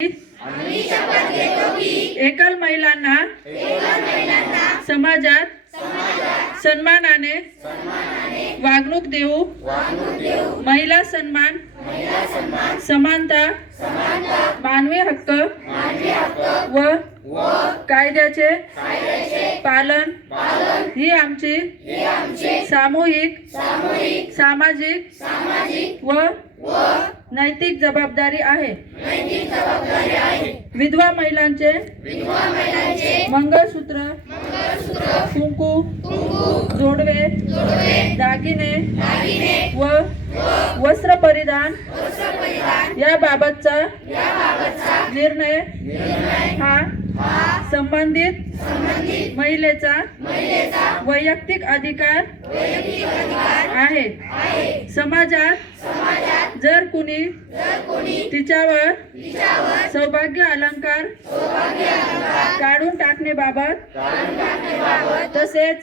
आम्ही शपथ घेतो की एकल महिलांना समाजात सन्मानाने वागणूक देऊ, महिला सन्मान, समानता, मानवी हक्क व कायद्याचे पालन ही आमची सामूहिक सामाजिक व नैतिक जबाबदारी आहे। विधवा महिलांचे मंगळसूत्र, कुंकू, जोडवे, दागिने व वस्त्र परिधान याबाबतचा निर्णय हा संबंधित महिलेचा वैयक्तिक अधिकार आहे। समाजात जर कुणी तिच्यावर सौभाग्य अलंकार काढून टाकण्याबाबत तसेच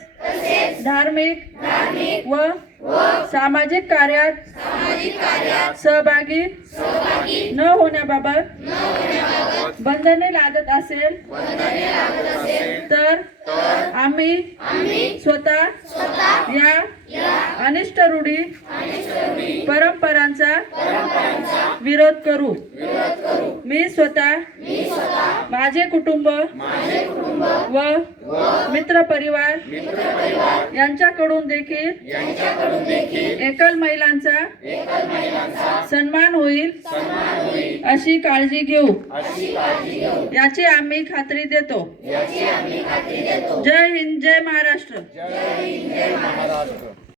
धार्मिक व सामाजिक कार्यात सहभागी न होण्याबाबत बंधने लागत असेल तर आम्ही स्वतः या अनिष्ट रूढी परंपरांचा विरोध करू। मी स्वतः माझे कुटुंब व मित्र परिवार यांच्याकडून देखील एकल महिलांचा सन्मान होईल अशी काळजी घेऊ, याची आम्ही खात्री देतो। जय हिंद, जय महाराष्ट्र।